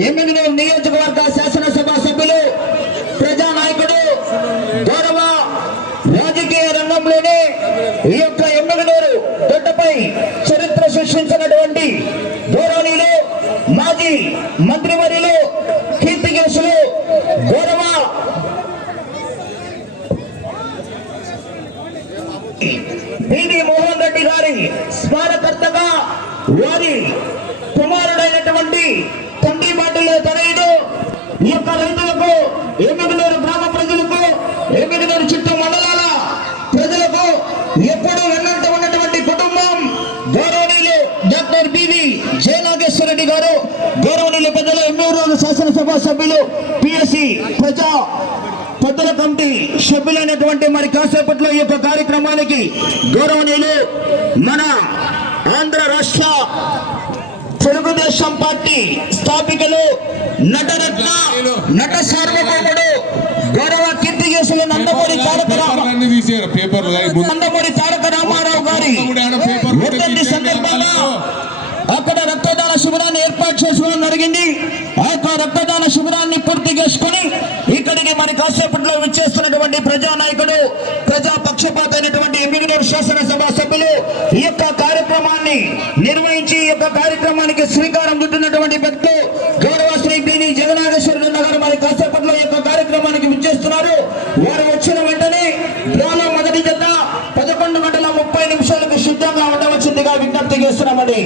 ఎమ్మిగనూరు నియోజకవర్గ శాసనసభ సభ్యులు ప్రజానాయకుడు గౌరవ రాజకీయ రంగంలోనే ఈ యొక్క ఎమ్మిగనూరు గడ్డపై చరిత్ర సృష్టించినటువంటి గౌరవనీయులు మాజీ మంత్రివర్యులు కీర్తికేశులు గౌరవ బివి మోహన్ రెడ్డి గారి స్మారకర్తగా వారి కుమారుడైనటువంటి తండ్రి మాటల్లో తనయుడు ఈ యొక్క రైతులకు ఎమ్మిగనూరు గ్రామ ప్రజలకు ఎమ్మిగనూరు చుట్టూ మండలాల ప్రజలకు ఎప్పుడూ వెన్నంట ఉన్నటువంటి కుటుంబం గౌరవనీయులు డాక్టర్ బివి జయనాగేశ్వరరెడ్డి గారు, గౌరవనీయులు పెద్దలు ఎమ్మిగనూరు శాసనసభ సభ్యులు పిఎస్సి ప్రజా పెద్దల కమిటీ సభ్యులైనటువంటి మరి కాసేపట్లో ఈ యొక్క కార్యక్రమానికి గౌరవనీయులు మన ఆంధ్ర రాష్ట్ర తెలుగుదేశం పార్టీ స్థాపికలు నటరత్న నట సార్వభౌముడు గౌరవ కీర్తికేశులు నందమూరి తారక రామారావు గారి వర్ధంతి సందర్భంగా అక్కడ రక్తదాన శిబిరాన్ని ఏర్పాటు చేసుకోవడం జరిగింది. ఆ యొక్క రక్తదాన శిబిరాన్ని పూర్తి చేసుకుని ఇక్కడికి మరి కాసేపట్లో విచ్చేస్తున్నటువంటి ప్రజానాయకుడు ప్రజా పక్షపాత అయినటువంటి ఎమ్మిగనూరు శాసనసభ సభ్యులు ఈ యొక్క కార్యక్రమాన్ని నిర్వహించి ఈ యొక్క కార్యక్రమానికి శ్రీకారం చుట్టినటువంటి వ్యక్తులు గౌరవ శ్రీ బివి జగన్నాథేశ్వరరెడ్డి గారు మరి కాసేపట్లో ఈ యొక్క కార్యక్రమానికి విచ్చేస్తున్నారు. వారు వచ్చిన వెంటనే డ్రాలో మొదటి జత 11 గంటల 30 నిమిషాలకు సిద్ధంగా ఉండవలసిందిగా విజ్ఞప్తి చేస్తున్నామని